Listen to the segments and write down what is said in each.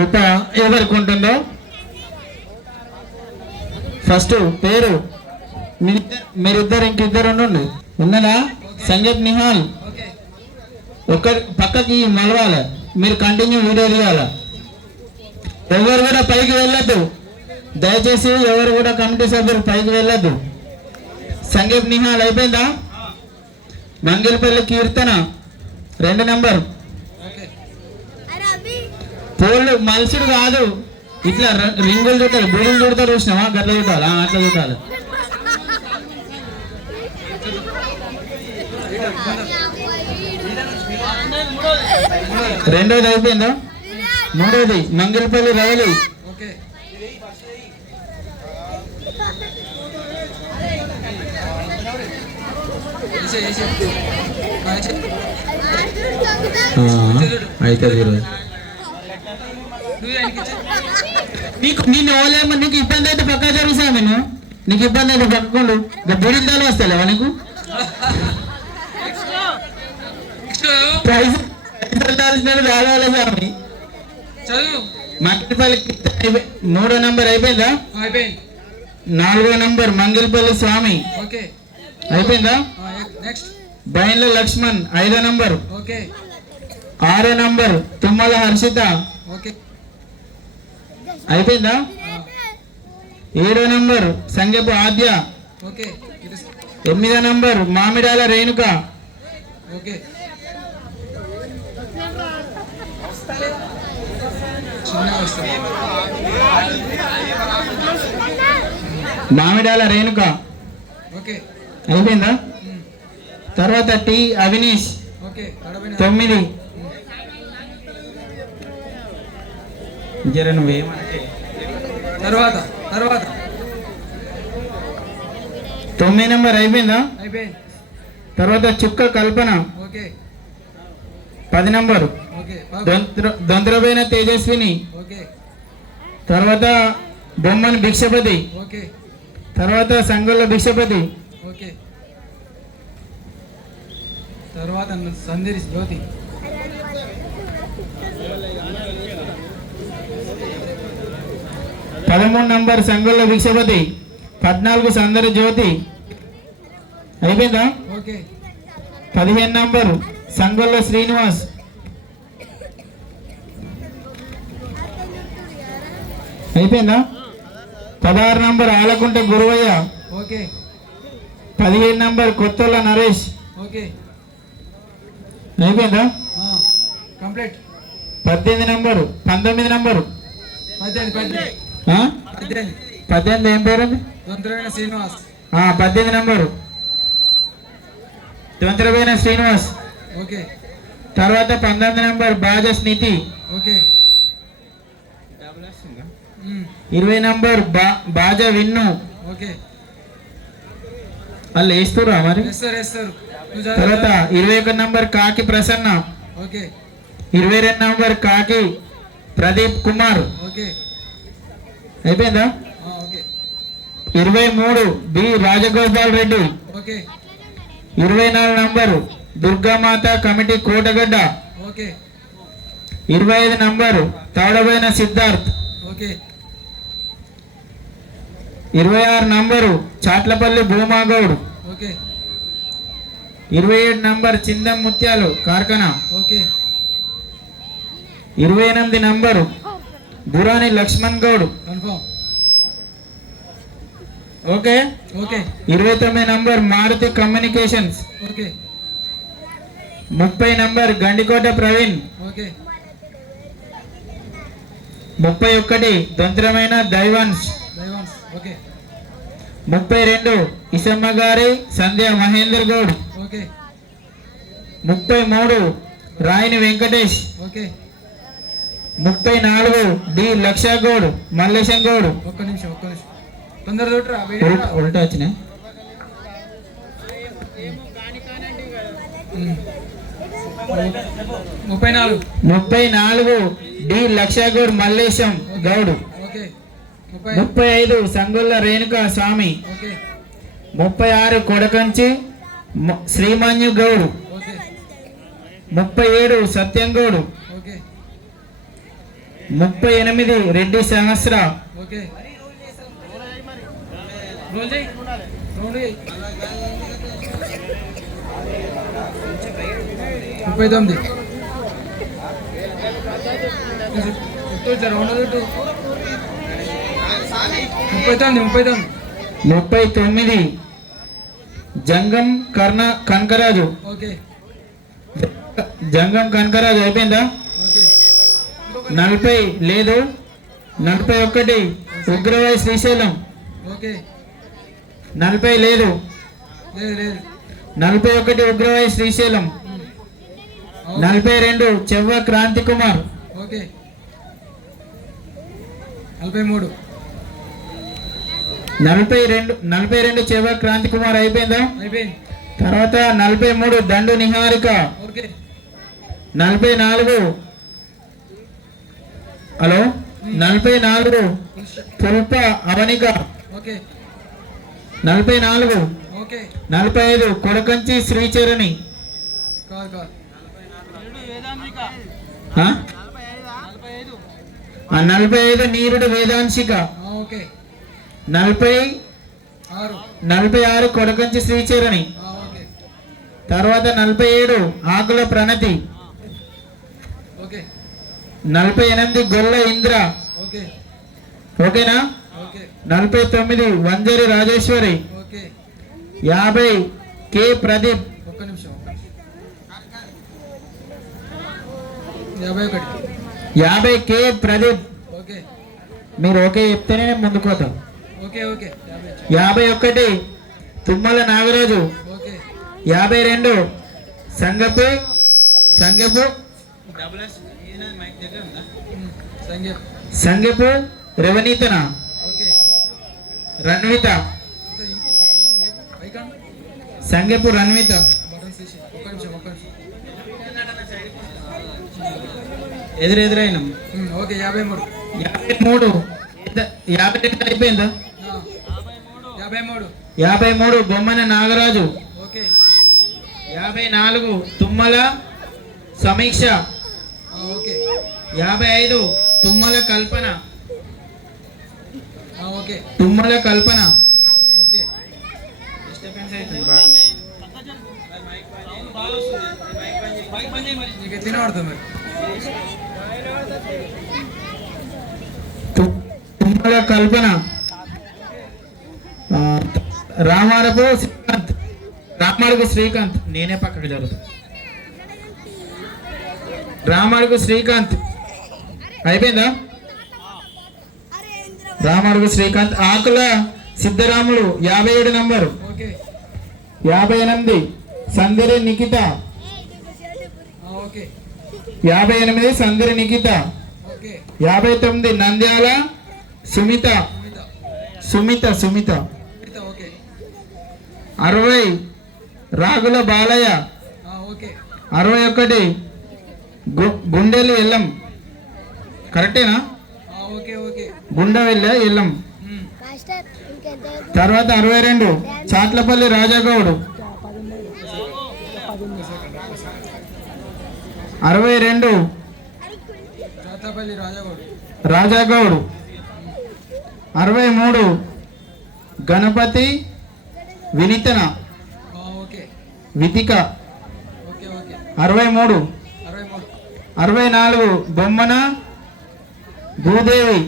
కృప ఎవరికి ఉంటుందో ఫస్ట్ పేరు మీరిద్దరు ఇంకిద్దరు ఉండండి. ఉన్నదా? సంగీత్ నిహాల్ ఒక పక్కకి మలవాలి. మీరు కంటిన్యూ వీడియో తీయాలి. ఎవరు కూడా పైకి వెళ్ళొద్దు. దయచేసి ఎవరు కూడా కమిటీ సభ్యులు పైకి వెళ్ళొద్దు. సంగీత్ నిహాల్ అయిపోయిందా? మంగిల్పల్లి కీర్తన 2 నంబర్. పోళ్ళు మనుషుడు కాదు, ఇట్లా రింగులు చుట్టాలి, బుడులు చుడతారు. చూసినావా? గట్ల చుట్టాలి, అట్లా చుట్టాలి. రెండోది అయిపోయిందా? మూడోది మంగిల్పల్లి రవలి. అవుతుంది ఈరోజు. నిన్ను ఓలేమో నీకు ఇబ్బంది అయితే పక్కా జరుగుతా. నేను నీకు ఇబ్బంది అయితే పక్కకుండా బుడిదాలు వస్తాలేవా నీకు? ప్రైజ్ రావాలి స్వామి. మంగిల్పల్లి 3వ నంబర్ అయిపోయిందా? 4వ నంబర్ మంగిల్పల్లి స్వామి అయిపోయిందా? బైన్ల లక్ష్మణ్ 5వ నంబర్. 6వ నంబర్ తుమ్మల హర్షిత అయిపోయిందా? 7వ నంబర్ సంగపు ఆద్య. 8వ నంబర్ మామిడాల రేణుక. అయిపోయిందా? తర్వాత టి అవినీష్ 9. జర నువ్వేమంటే తర్వాత 9 నంబర్ అయిపోయిందా? తర్వాత చుక్క కల్పన 10 నంబరు. దొంతరమైన తేజస్విని. తర్వాత బొమ్మన్ భిక్షపతి. తర్వాత సంగొల్ల భిక్షపతి. తర్వాత సందేశ్ జ్యోతి. 13 నంబర్ సంగొల్ల భిక్షపతి. 14 సందరి జ్యోతి అయిపోయిందా? 15 నంబర్ సంగొల్ల శ్రీనివాస్. అయిపోయిందా? 16 నంబర్ ఆలకుంట గురువయ్య. 17 నంబర్ కొత్తల నరేష్. అయిపోయిందా? 18 నంబరు 19 నంబరు 18 ఏం పేరు? శ్రీనివాస్. 18 నంబరు దొంతరమైన శ్రీనివాస్. తర్వాత 19 నంబర్ బాజస్ నీతి. 20 నంబర్ బాజా విన్ను. వాళ్ళు వేస్తురా మరి. తర్వాత 21 నంబర్ కాకి ప్రసన్న. 22 నంబర్ కాకి ప్రదీప్ కుమార్. అయిపోయిందా? 23 B Rajagopal Reddy. 24 number Durgamata committee Kotagadda. 25 number Tadabaina Siddharth. 26 number Chatlapalli Bhumagoud. 27 number Chindam Mutyalu Karkhana. 28 number Burani Laxman Goud. 29 number Maruti communications. 30 number Gandikota Praveen. 31 దొంతరమైన దైవాన్స్. 32 ఇసమ్మ గారి సంధ్య మహేందర్ గౌడ్. 33 రాయిని వెంకటేష్. 34 డి లక్ష గౌడ్ మల్లేశం గౌడ్. ఒక్క నిమిషం తొందర ఉల్టా వచ్చినాయి. 34 డి లక్ష గౌడ్ మల్లేశం గౌడ్. 35 సంగొల్ల రేణుకా స్వామి. 36 కొడకంచి శ్రీమాన్యు గౌడ్. 37 సత్యం గౌడ్. 38 రెడ్డి సహస్ర. ఓకే రోల్ చేయి రోల్ చేయి 39 39 జంగం కనకరాజు. ఓకే జంగం కనకరాజు అయిపోయిందా? ఓకే 40 లేదు. 41 ఉగ్రవాయి శ్రీశైలం. ఓకే 40 లేదు. లేదు లేదు 41 ఉగ్రవాయి శ్రీశైలం. 42 చెవ్వ క్రాంతి కుమార్. ఓకే 43 42 చెవ్వ క్రాంతి కుమార్ అయిపోయిందా? అయిపోయింది. తర్వాత 43 Dandu Niharika. Okay 44 hello 44 Pulpa Avanika. Okay 44 okay 45 Kodakanchi Sricharani. కాదు కాదు ఆ? 45 నీరుడు వేదాంశిక. ఓకే 46 కొడకంచి శ్రీచరణి. ఓకే తర్వాత 47 ఆకుల ప్రణతి. ఓకే 48 గొల్ల ఇంద్ర. ఓకే ఓకేనా? Okay 49 Vanjari Rajeshwari. Okay 50 K Pradeep. ఒక్క నిమిషం 51 50 కె ప్రదీప్. ఓకే మీరు ఓకే చెప్తేనే నేను ముందుకు పోతాం. Okay okay 51 Tummala Nagaraju. Okay 52 Sangapu Sangapu రవనీతన ఓకే రన్విత. సంగపు రన్విత. బటన్స్ తీసి ఒక్క నిమిషం ఎదురెదురైన ఓకే 53 52 అయిపోయిందా? 53 బొమ్మన నాగరాజు. ఓకే 54 తుమ్మల సమీక్ష. ఓకే 55 తుమ్మల కల్పన. ఓకే తుమ్మల కల్పన. ఓకే నీకు తినబడుతుంది మరి తుమ్మల కల్పన. రామాడుగు శ్రీకాంత్. నేనే పక్కకు జరుగుతా. రామాడుగు శ్రీకాంత్ అయిపోయిందా? Ramadugu Srikanth. Akula Siddaramulu 57 number. Okay 58 Sandari Nikhitha. Okay 58 Sandari Nikhitha. Okay 59 Nandyala Sumitha. Sumitha okay 60 Ragula Balaiah. Okay 61 Gundelu ఎల్లం. కరెక్టేనా? ఓకే ఓకే గుండె ఎల్లం. తర్వాత 62 చాట్లపల్లి రాజాగౌడు. 62 చాతపల్లి రాజాగౌడు. 63 గణపతి వినితన okay Vithika. Okay okay 63 63 64 Bommana Bhudevi.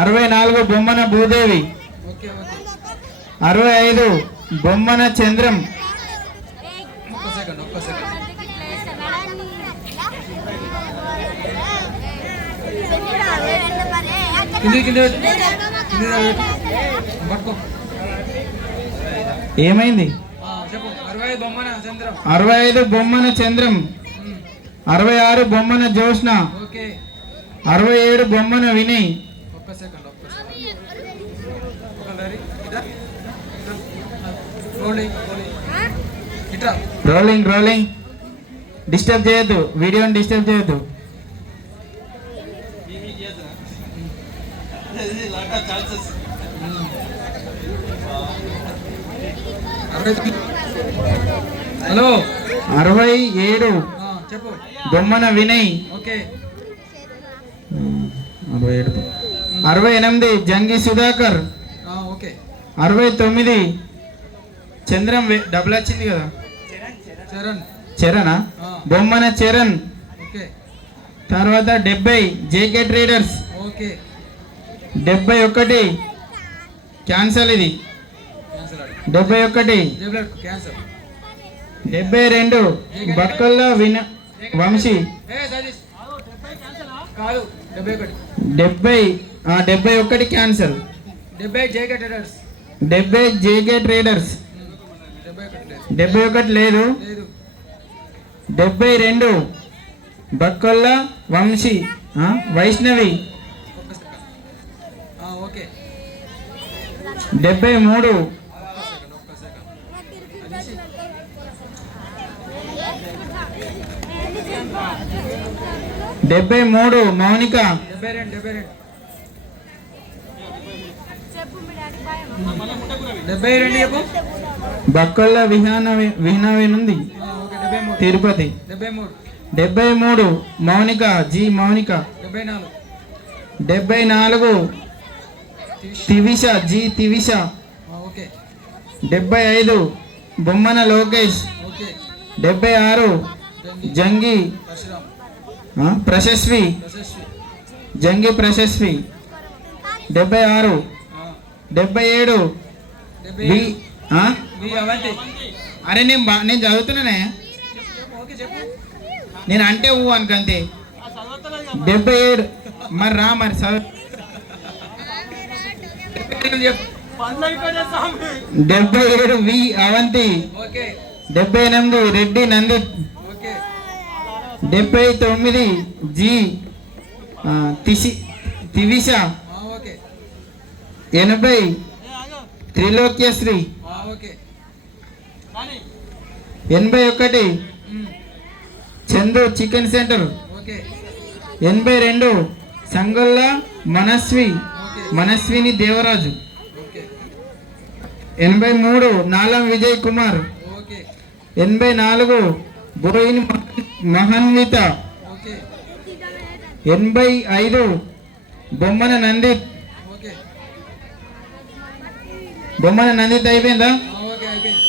64 Bommana Bhudevi. Okay okay 65 Bommana Chandram. ఒక్క సెకండ్ కింది పట్టుకో ఏమైంది? చెప్పు 65 బొమ్మన చంద్రం. 65 బొమ్మన చంద్రం. 66 బొమ్మన జ్యోత్స్న. ఓకే 67 బొమ్మన వినయ్. ఒక్క సెకండ్ రోలింగ్ డిస్టర్బ్ చేయొద్దు. వీడియోని డిస్టర్బ్ చేయొద్దు. హలో 67 చెప్పు Bommana Vinay. Okay 67. 68 Jangi Sudhakar. Okay 69 Chandram double వచ్చింది కదా, చరణ్. చరణా, బొమ్మన చరణ్. ఓకే తర్వాత 70 జేకే ట్రేడర్స్. ఓకే 71 క్యాన్సల్, ఇది క్యాన్సల్ 71. క్యాన్సల్ 72 బక్కల్ల వంశీ. సతీష్ కాదు 71 71 cancel. 70 J K traders. 70 J K traders. 71 లేదు. లేదు 72 బక్కల్ల వంశీ వైష్ణవి. ఓకే 73 73 మౌనిక. 72 చెప్పు. బక్కల్ల విహనవేనుంది okay 73 Tirupathi. 73 Mounika G Mounika. 74 తివిష G తివిష. Okay 75 Bommana Lokesh. Okay 76 Jangi Parashuram. Prashasvi. Yashasvi. Jangi Prashasvi. 76 77 V. Avanthi. అరే నేను చదువుతున్నానే, ఓకే చెప్పు. నేను అంటే ఊ అనుకంతే. 77 మరి రా మరి చదువు. చెప్పు 77 V Avanthi. Okay 78 Reddy Nandith. Okay 79 G తివిష. Okay 80 Trilokyasri. Okay 81 Chandu chicken centre. Okay 82 Sangolla Manasvini Devaraju. Okay 83 Nalam Vijay Kumar. Okay 84 Boini Mahanvitha. Okay 85 Bommana Nandith. Okay Bommana Nandith అయిపోయిందా? ఓకే అయిపోయింది.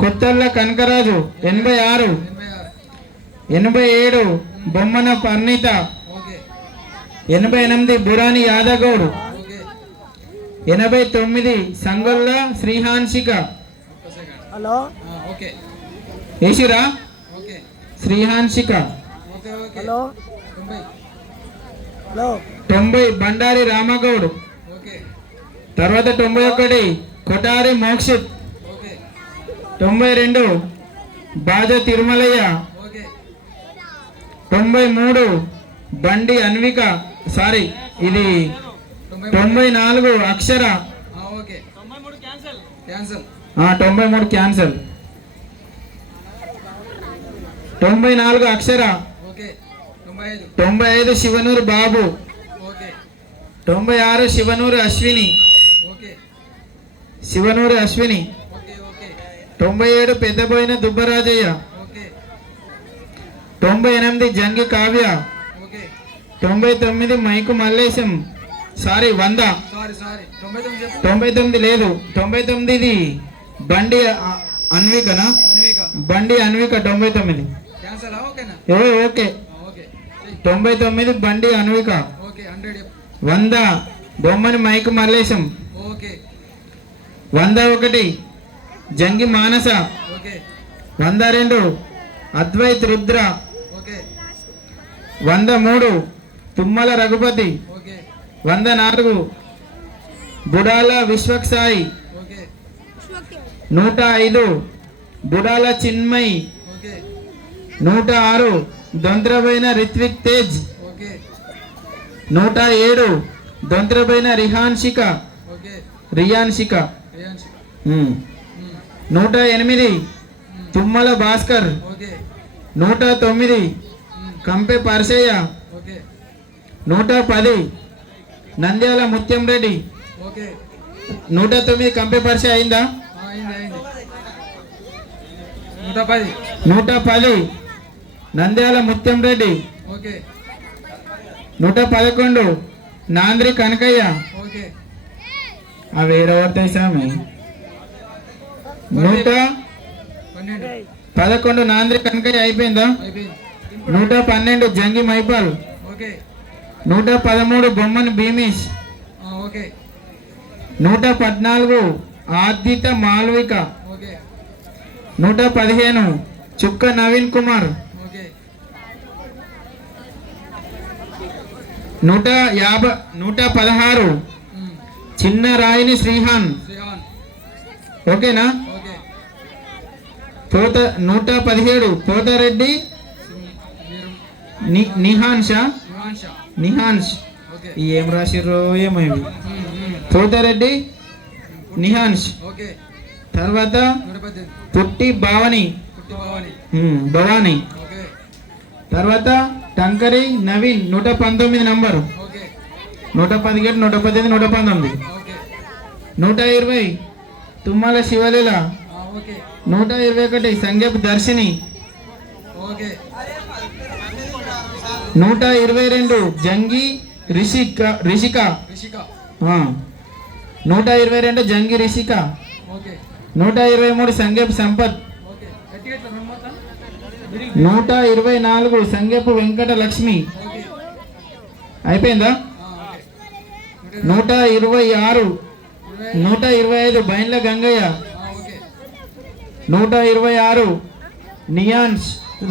కొత్తల్ల కనకరాజు. 86 87 బొమ్మన పర్ణిత. ఓకే 88 బురాని యాదగౌడ్. ఓకే 89 సంగొల్ల శ్రీహాన్షిక. ఒక్క సెకండ్. హలో ఓకే ఏషిరా okay Srihanshika. Okay okay hello 90. Hello 90 Bandari Ramagoud. Okay తర్వాత 91 Kotari Mokshith. Okay 92 Baja Thirumalaiah. Okay 93 Bandi Anvika. Sorry ఇది 94 Akshara. Okay 93 cancel. 93 cancel. 94 Akshara. Okay 95. 95 Shivanuru Babu. Okay 96 Shivanuru Ashwini. Okay Shivanuru Ashwini. Okay okay 97 Peddaboina Dubbarajaiah. Okay 98 Jangi Kavya. Okay 99 Maiku Mallesham. Sorry 100. Sorry 99 చెప్పు. 99 లేదు. 99 ఇది బండి అన్వికనా? అన్విక. బండి అన్విక 99. క్యాన్సల్ ఓకేనా? Okay okay 99 Bandi Anvika. Okay 100 చెప్పు. 100 Bommani Maiku Mallesham. Okay 101 Jangi Manasa. Okay 102 Advaith Rudra. Okay 103 Thummala Raghupathi. Okay 104 Budala Vishwaksai. Okay 105 Budala Chinmayi. Okay 106 Dontrabaina Ritvik Tej. Okay 107 Dontrabaina Rihanshika. Okay Riyanshika. Riyanshi. 108 Thummala Bhaskar. Okay 109 Kampe Parsaiah. Okay 110 Nandyala Muthyam Reddy. Okay 109 Kampe పర్సయ్య అయిందా? అయింది 110. 110 నంద్యాల ముత్యం రెడ్డి. ఓకే 111 నాంద్రి కనకయ్య. ఓకే అవి ఏడవడతాయి స్వామి. 111 నాంద్రి కనకయ్య అయిపోయిందా? అయిపోయింది. 112 జంగి Mypal. Okay 113 Bomman Bhimesh. Okay 114 Aditha Malvika. Okay 115 చుక్క నవీన్ కుమార్. ఓకే 116 చిన్న రాయిని శ్రీహాన్. శ్రీహాన్. ఓకేనా? ఓకే 117 పోతారెడ్డి మీరు నిహాన్ష. యువాన్ షా. నిహాన్ష్. ఓకే ఏం రాసిర్రో ఏమో ఇవి. పోతారెడ్డి నిహాన్ష్. ఓకే తర్వాత 118 పుట్టి భవాని. పుట్టి భవాని. భవాని. ఓకే తర్వాత Tankari Naveen 119 number. Okay 117 118 119. Okay 120 Thummala Shivaleela. Okay 121 Sangeep Darshini. Okay 122 Jangi Rishika. Rishika. 122 Jangi Rishika. Okay 123 Sangeep Sampath. Okay గట్టిగా ఇట్లా రెండు మొత్తం. 124 సంగీప్ వెంకట లక్ష్మి. ఓకే అయిపోయిందా? ఓకే 126 125 బైన్ల గంగయ్య. ఓకే 126 నియాన్స్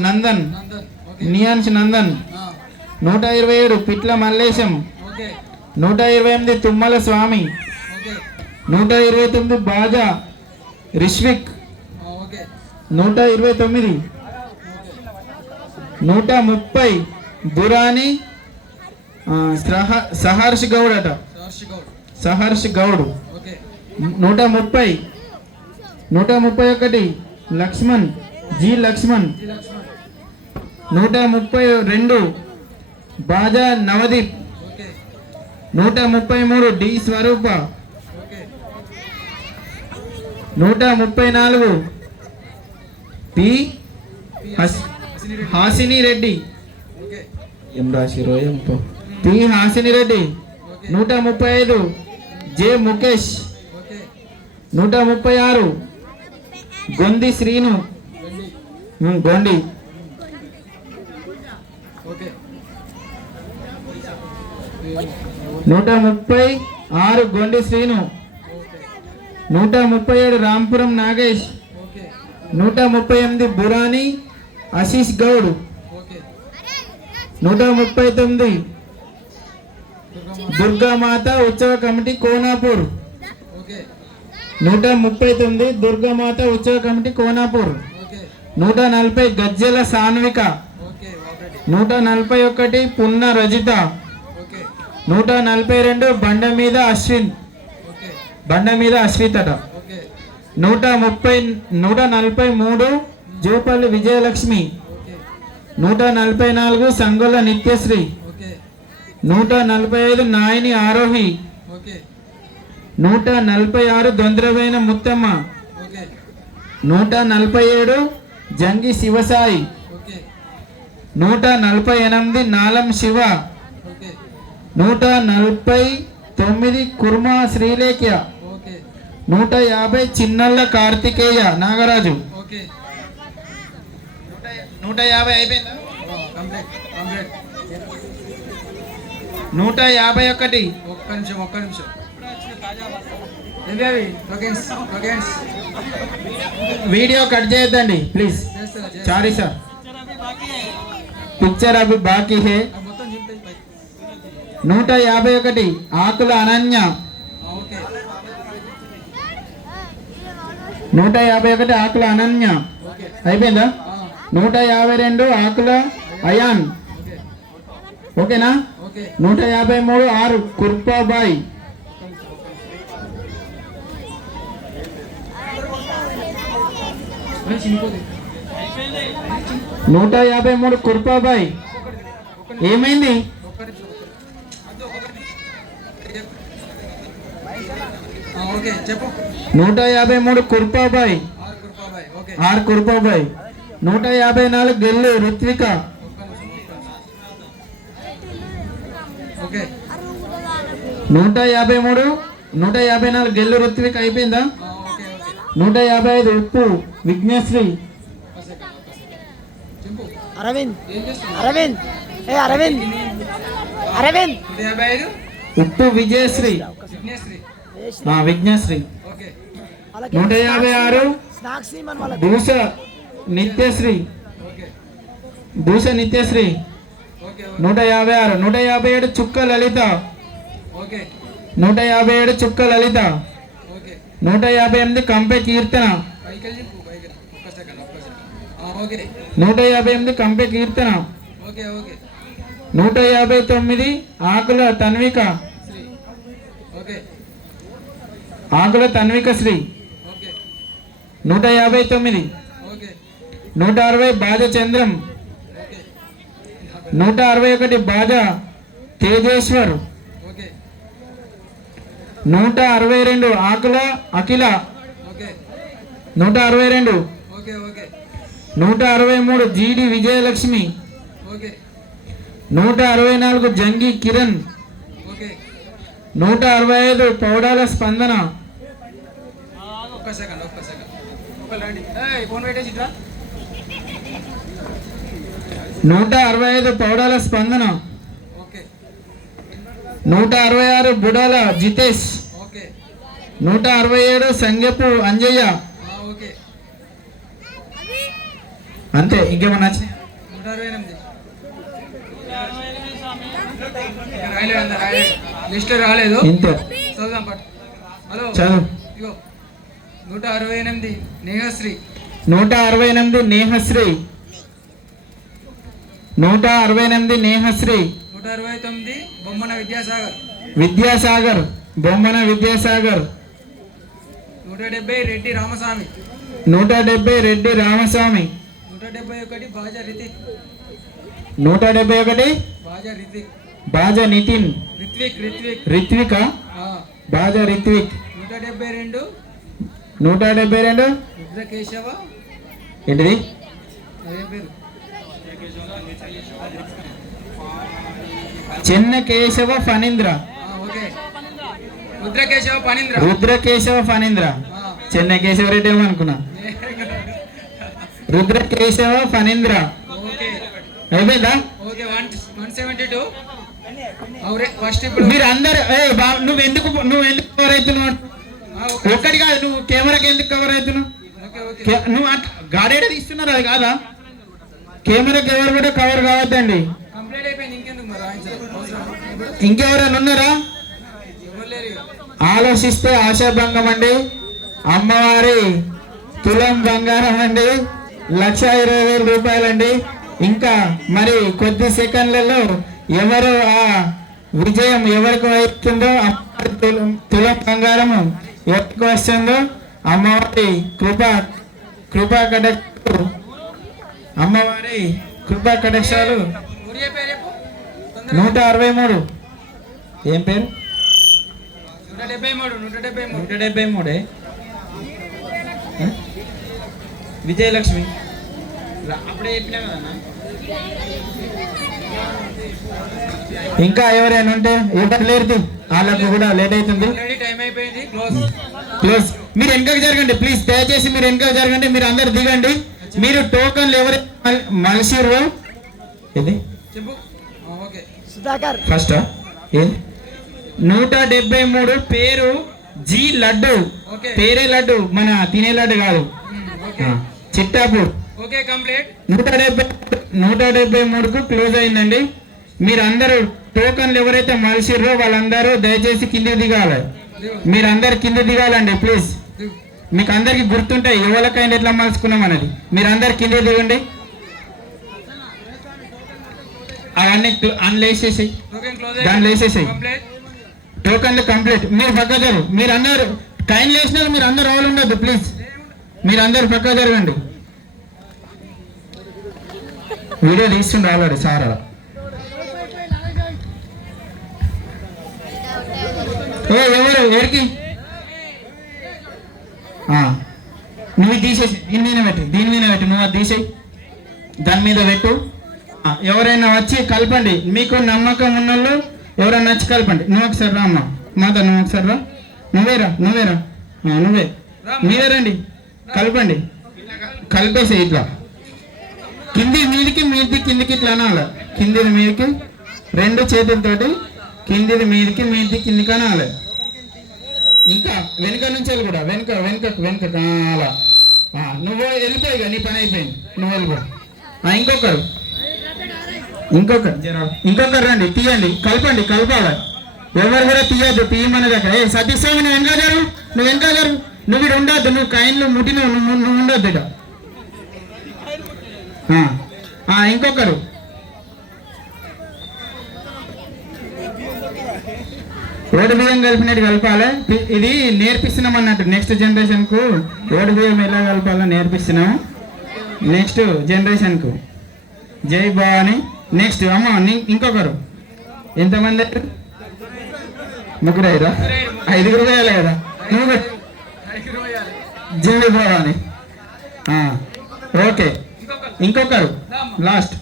నందన్. నందన్. ఓకే నియాన్స్ Nandan. 127 Pitla Mallesham. Okay 128 Thummala Swamy. Okay 129 Baja Rishvik. Okay 129 130 Durani Saharsh Goud అట. Sarshi Goud. Saharsh Goud. Okay 130 131 Lakshman G Lakshman. G Lakshman. 132 Baja Navadeep. Okay 133 D Swaroopa. Okay 134 P Hasini Reddy. Hasini Reddy. Okay ఏం రాసిరో ఎంతో. P Hasini Reddy. Okay 135 J Mukesh. Okay 136 Gondi Srinu. Gandi. Gondi. Okay 136 Gondi Srinu. Okay 137 Rampuram Nagesh. Okay 138 Burani Ashish Goud. Okay 139 Durgamma. Durgamata Utsava committee Konapur. Okay 139 Durgamata Utsava committee Konapur. Okay 140 Gajjela Sanvika. Okay Vapareddy. 141 Punna Rajitha. Okay 142 Banda Meeda Ashwin. Okay Banda Meeda Ashwith అట. Okay 143 Jopalli Vijayalakshmi. Okay 144 Sangolla Nityasri. Okay 145 Nayani Arohi. Okay 146 Dondravaina Muthamma. Okay 147 Jangi Shivasai. Okay 148 Nalam Shiva. Okay 149 Kurma Srilekhya. Okay 150 Chinnalla Karthikeya Nagaraju. Okay 150 అయిపోయిందా? Complete complete. 151 ఒక్క నిమిషం ఒక్క నిమిషం. ఏవి టోకెన్స్ టోకెన్స్ వీడియో కట్ చేయొద్దండి ప్లీజ్. చేస్తారా sorry sir. Picture అభి బాకీ హే. మొత్తం చింపేసి పై. 151 ఆకుల అనన్య. ఓకే 151 ఆకుల అనన్య. ఓకే అయిపోయిందా? 152 ఆకుల అయాన్. ఓకే ఓకేనా? ఓకే 153 6 కుర్పాబాయ్. చింపోది. 153 కుర్పాబాయ్. ఏమైంది? ఒక్క నిమిషం ఓకే చెప్పు. 153 Kurpabai. R Krupabai. Okay R Kurpabai. 154 Gellu Ruthvika. ఒక్క నిమిషం ఒక్క నిమిషం. ఓకే 153 154 గెల్లు రుత్విక్ అయిపోయిందా? ఓకే ఓకే 155 ఉప్పు విఘ్నశ్రీ. చెప్పు అరవింద్ ఏం చేస్తున్నావు? అరవింద్ అరవింద్ అరవింద్ 155 ఉప్పు విజయశ్రీ. విఘ్నేశ్వరి విఘ్నశ్రీ. ఓకే 156 స్నాక్స్ ఇమ్మని వాళ్ళకి. దూస నిత్యశ్రీ. ఓకే దూస నిత్యశ్రీ. ఓకే 156 157 చుక్క లలిత. ఓకే 157 చుక్క లలిత. ఓకే 158 కంపె కీర్తన. పైకి చెప్పు పైకి ఒక్క second okay 158 Kampe Keerthana. Okay okay 159 Akula Tanvika. Sri okay Akula Tanvika Sri. Okay 159. Okay 160 Baja Chandram. Okay 161 Baja Tejeshwar. Okay 162 Akula Akhila. Okay 162. Okay okay 163 Jeedi Vijayalakshmi. Okay 164 Jangi Kiran. Okay 165 Poudala Spandana. ఒక్క సెకండ్ ఒకళ్ళు రండి ఫోన్ పెట్టేసి ఇట్రా 165 Poudala Spandana. Okay 166 Budala Jitesh. Okay 167 Sangapu Anjaiah. Okay అంతే. ఇంకేమన్నా వచ్చినాయి? 168 రాయలేదు అంత రాయలేదు లిస్ట్ రాలేదు ఇంతే. చదువుదాం పట్టు హలో చదువు. ఇగో 168 నేహశ్రీ. 168 నేహశ్రీ. 169 నేహశ్రీ. 169 బొమ్మన విద్యాసాగర్. విద్యాసాగర్ బొమ్మన విద్యాసాగర్. 170 రెడ్డి రామస్వామి. 170 రెడ్డి రామస్వామి. 171 బాజా రితిక్. 171 బాజా రితిక్. బాజా నితిన్. రిత్విక్ రిత్విక. బాజా రిత్విక్. 172 172 రుద్రకేశవ. ఏంటిది? అదే పేరు చెన్న కేశవ ఫణీంద్ర. ఓకే రుద్రకేశవ పనీంద్ర. రుద్రకేశవ ఫణీంద్ర. చెన్న కేశవ రెడ్డి ఏమో అనుకున్నా. రుద్రకేశవ ఫణీంద్ర. ఓకే అయిపోయిందా? ఓకే 172 అవురే ఫస్ట్ ఇప్పుడు మీరు అందరు నువ్వు ఎందుకు కవర్ అవుతున్నావు? ఒక్కటి కాదు, నువ్వు కెమెరాకి ఎందుకు కవర్ అవుతున్నావు? ఓకే ఓకే నువ్వు గాడేడ తీస్తున్నారు అది కాదా? కెమెరాకి ఎవరు కూడా కవర్ కావద్దండి. కంప్లీట్ అయిపోయింది ఇంకెందుకు మరి రాయించాలి అవసరం ఇప్పుడు ఇంకెవరైనా ఉన్నారా? ఎవరు లేరు ఇక. ఆలోచిస్తే ఆశాభంగం అండి. అమ్మవారి తులం బంగారం అండి. 1,20,000 రూపాయలండి. ఇంకా మరి కొద్ది సెకండ్లలో ఎవరు ఆ విజయం ఎవరికి అవుతుందో, అమ్మవారి తులం బంగారం ఎవరికి వస్తుందో, అమ్మవారి కృపా కటాక్షాలు, అమ్మవారి కృపా కటాక్షాలు. ఊరియే పేరు చెప్పు తొందరగా. 163. ఏం పేరు? 173 173. విజయలక్ష్మి. అప్పుడే చెప్పినా కదా. ఇంకా ఎవరైనా ఉంటే ఎవరు లేరు, వాళ్ళకు కూడా లేట్ అవుతుంది. ఆల్రెడీ టైం అయిపోయింది క్లోజ్. క్లోజ్. మీరు వెనకకు జరగండి ప్లీజ్, దయచేసి మీరు వెనకకు జరగండి. మీరు అందరు దిగండి. మీరు టోకన్లు ఎవరైనా మలిసిర్రో ఇది చెప్పు ఓకే సుధాకర్ ఫస్ట్ ఏది 173 పేరు జి లడ్డు. ఓకే పేరే లడ్డు, మన తినే లడ్డు కాదు. ఓకే చిట్టాపూర్. Okay complete. 173కు క్లోజ్ అయిందండి. మీరు అందరూ టోకన్లు ఎవరైతే మలిసిర్రో వాళ్ళందరూ దయచేసి కింద దిగాలి. మీరు అందరు కింద దిగాలండి ప్లీజ్. మీకు అందరికి గుర్తుంటాయి ఎవరికైనా ఎట్లా మలుచుకున్నాం అనేది. మీరు అందరు కింద దిగండి. అవన్నీ అందులో వేసేసాయి, టోకెన్ క్లోజ్ దాంట్లో వేసేసాయి. కంప్లీట్. టోకన్లు కంప్లీట్. మీరు పక్క జరు. మీరు అందరు టైం వేసినారు. మీరు అందరు వాళ్ళు ఉండద్దు ప్లీజ్. మీరు అందరు పక్క జరగండి. వీడియో తీస్తుండే ఆల్రెడీ సార్. అలా ఎవరు ఎవరికి నువ్వు తీసేసి దీని మీద పెట్టు, దీని మీద పెట్టు. నువ్వు అది తీసేయి, దాని మీద పెట్టు. ఎవరైనా వచ్చి కలపండి. మీకు నమ్మకం ఉన్నోళ్ళు ఎవరన్నా నచ్చి కలపండి. నువ్వు ఒకసారి రా అమ్మ, మాత నువ్వు ఒకసారి రా. నువ్వేరా నువ్వే మీరే రండి, కలపండి. కలిపేసే ఇట్లా కింది మీదికి కిందికి ఇట్లా అనాలి. కిందిది మీదికి రెండు చేతులతోటి కిందిది మీదికి కిందికి అనాలి. ఇంకా వెనుక నుంచి కూడా వెనుక అలా. నువ్వు వెళ్ళిపోయి, నీ పని అయిపోయింది, నువ్వు వెళ్ళిపో. ఇంకొకరు రండి, తీయండి, కలపాలి. ఎవరు కూడా తీయద్దు, తీయమని దగ్గర. ఏ సతీష్ స్వామి నువ్వు వెనక జరు, నువ్వు ఇక్కడ ఉండొద్దు, నువ్వు కాయిన్లు ముట్టిన నువ్వు ఉండొద్దు ఇక. ఇంకొకరు ఓడి బియ్యం కలిపినట్టు కలపాలి. ఇది నేర్పిస్తున్నాం అన్నట్టు నెక్స్ట్ జనరేషన్కు. ఓడి బియ్యం ఎలా కలపాలో నేర్పిస్తున్నాము నెక్స్ట్ జనరేషన్కు. జై భవాని. నెక్స్ట్ అమ్మ ఇంకొకరు. ఎంతమంది? ముగ్గురు అయ్యారా? 5 వేయాలి కదా. నువ్వు జై భవాని. ఓకే, ఇంకొకరు last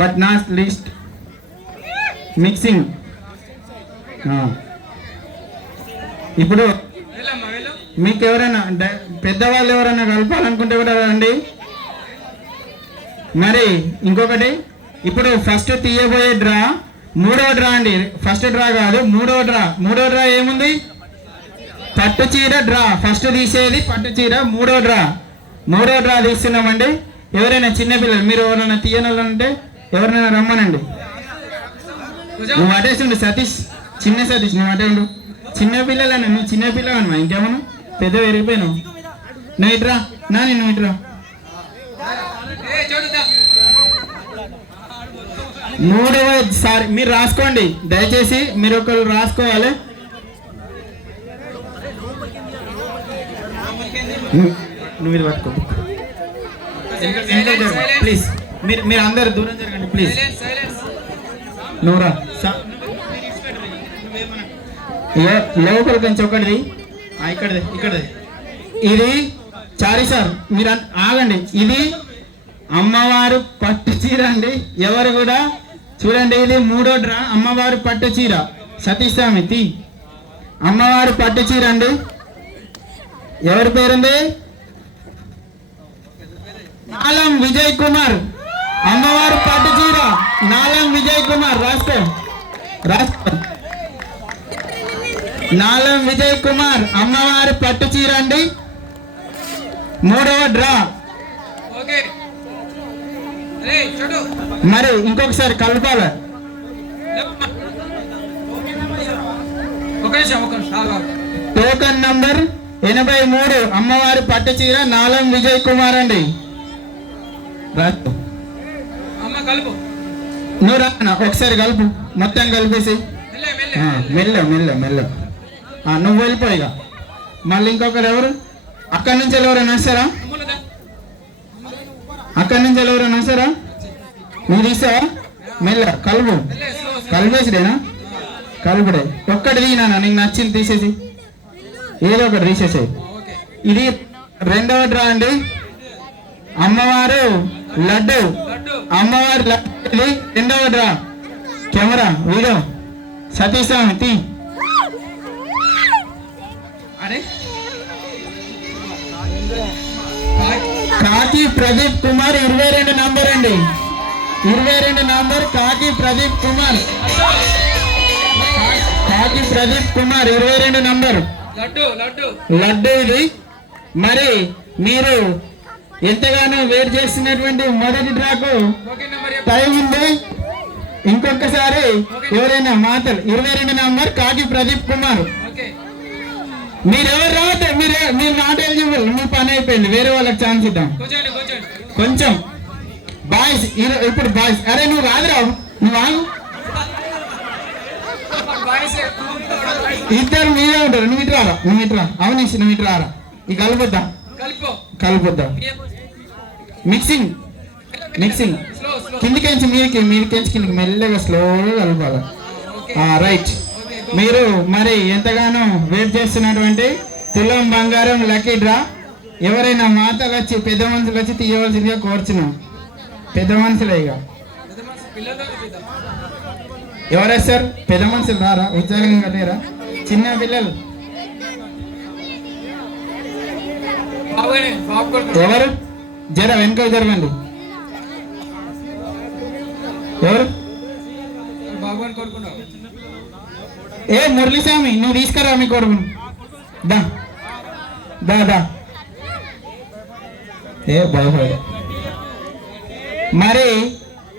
but not least mixing. ఇప్పుడు మీకు ఎవరైనా పెద్దవాళ్ళు ఎవరైనా కలపాలనుకుంటే కూడా రండి. మరి ఇంకొకటి, ఇప్పుడు ఫస్ట్ తీయబోయే డ్రా 3వ డ్రా అండి. ఫస్ట్ డ్రా కాదు, 3వ డ్రా ఏముంది? పట్టు చీర డ్రా. ఫస్ట్ తీసేది పట్టు చీర. 3వ డ్రా తీస్తున్నామండి. ఎవరైనా చిన్నపిల్లలు మీరు ఎవరైనా తీయనాలంటే ఎవరైనా రమ్మనండి. నువ్వు అటేసిండు సతీష్, చిన్న సతీష్ నువ్వు అటే ఉండు. చిన్నపిల్లలను నువ్వు చిన్నపిల్లవమ్మా, ఇంకేమన్నా పెద్ద పెరిగిపోయినావు. నువ్వు ఇట్రా నువ్వు ఇట్రా. 3వసారి మీరు రాసుకోండి దయచేసి, మీరు ఒకరు రాసుకోవాలి. నువ్వు ఇది పట్టుకో ప్లీజ్. మీరు అందరు దూరం జరగండి ప్లీజ్. నువ్వురా లోపల కొంచెం ఒకటిది, ఇక్కడది. ఇది చారీ సార్ మీరు ఆగండి. ఇది అమ్మవారు పట్టు చీర అండి. ఎవరు కూడా చూడండి, ఇది 3వ డ్రా. అమ్మవారు పట్టు చీర. సతీష్ స్వామి అమ్మవారు పట్టు చీర అండి. ఎవరి పేరుంది? నాలం విజయ్ కుమార్. అమ్మవారు పట్టు చీర నాలం విజయ్ కుమార్. రాసుకో. నాలం విజయ్ కుమార్ అమ్మవారి పట్టు చీర అండి. 3వ డ్రా. మరి ఇంకొకసారి కలపాలి. టోకన్ నంబర్ 83 అమ్మవారి పట్టు చీర నాలం విజయ్ కుమార్ అండి. నువ్వు రా, ఒకసారి కలుపు, మొత్తం కలిపేసి మెల్ల. నువ్వు వెళ్ళిపోయిగా. మళ్ళీ ఇంకొకరు ఎవరు? అక్కడి నుంచి ఎవరైనా వస్తారా? నువ్వు తీసావా? మెల్ల కలిపేసిడేనా? కలుపుడే. ఒక్కటి తీనా, నీకు నచ్చింది తీసేసి ఏదో ఒకటి తీసేసేది. ఇది 2వ డ్రా అండి. అమ్మవారు లడ్డు. అమ్మవారి లడ్డు. ఇది 2వ డ్రా. కెమెరా వీడియో సతీష్ స్వామి తీ. అరే కాకి ప్రదీప్ కుమార్ 22 నంబర్ అండి. 22 నంబర్ కాకి ప్రదీప్ కుమార్. 22 నంబర్ లడ్డు ఇది. మరి మీరు ఎంతగానో వెయిట్ చేస్తున్నటువంటి మొదటి డ్రాకు టైం ఉంది. ఇంకొకసారి ఎవరైనా మాటలు. 22 నంబర్ కాకి ప్రదీప్ కుమార్. మీరెవరు రావద్దు, మీరు నాట్ ఎలిజిబుల్. మీ పని అయిపోయింది, వేరే వాళ్ళకి ఛాన్స్ ఇద్దాం. కొంచెం బాయ్స్ ఇప్పుడు బాయ్స్. అరే నువ్వు రాదురావు, నువ్వు ఆగు. ఇద్దరు మీరే ఉంటారు. నువ్వు ఇట్రా అవనీష్, నువ్వు ఇట్రారా. ఈ కలుపుద్దాం. మిక్సింగ్ కిందికెంచి మీదికెంచి కిందికి మెల్లగా స్లోగా కలపాలి. రైట్. మీరు మరి ఎంతగానో వెయిట్ చేస్తున్నటువంటి తులం బంగారం లక్కీ డ్రా. ఎవరైనా మాతలు వచ్చి పెద్ద మనుషులు వచ్చి తీయవలసిందిగా కోరుచున్నాం. పెద్ద మనుషులే ఇక. ఎవరు వేస్తారు? పెద్ద మనుషులు రారా? ఉత్సాహంగా లేరా? చిన్న పిల్లలు బాబునే బాబు కొడుకు ఎవరు? జర వెనక జరగండి. ఎవరు? బాబుని కొడుకున్నావు ఏ మురళీస్వామి, నువ్వు తీసుకురా మీ కొడుకును. దా దా దా. ఏ బాగుపడు. మరి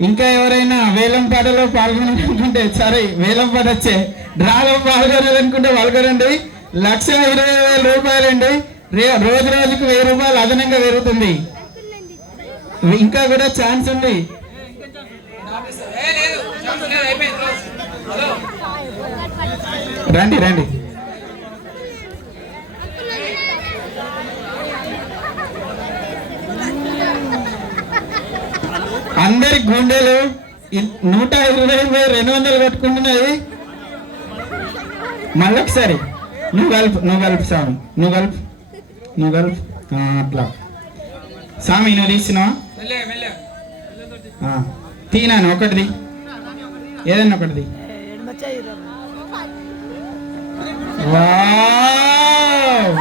ఇంకా ఎవరైనా వేలం పాటలో పాల్గొనాలనుకుంటే సరే, వేలం పాట వచ్చే డ్రాలో పాల్గొనాలనుకుంటే పాల్గొనండి. 1,20,000 రూపాయలండి. రోజు రోజుకు 1000 రూపాయలు అదనంగా పెరుగుతుంది. ఇంకా కూడా ఛాన్స్ ఉంది. లేదు ఛాన్స్ లేదు, అయిపోయింది క్లోజ్. హలో రండి రండి. అందరి గుండెలు 120,200 కొట్టుకుంటున్నది. మళ్ళొకసారి నువ్వు కలుపు స్వామి, నువ్వు కలుపు. అట్లా స్వామి నువ్వు తీసినావా? మెల్లగా మెల్లగా తీనాను. ఒకటిది ఏదన్నా ఒకటిది. వావ్!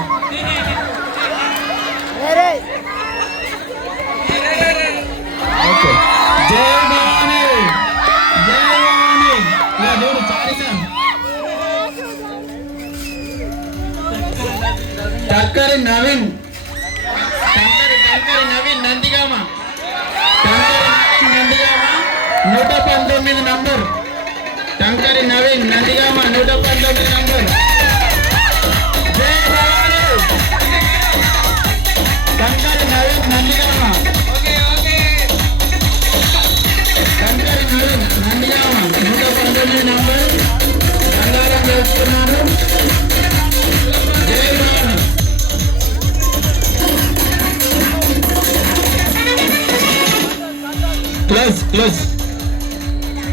ఓకే. జై భవాని, జై భవాని. ఇలా చూడు చారిసా. టక్కరి నవీన్ నందిగామ. 119 నంబర్. టంకరి నవీన్ నందిగామ 119 నంబర్. జై Bhavani. Tankari Naveen Nandigama. Okay okay Tankari Naveen Nandigama 119 number. బంగారం చేస్తున్నారు. జై భవాని. క్లోజ్.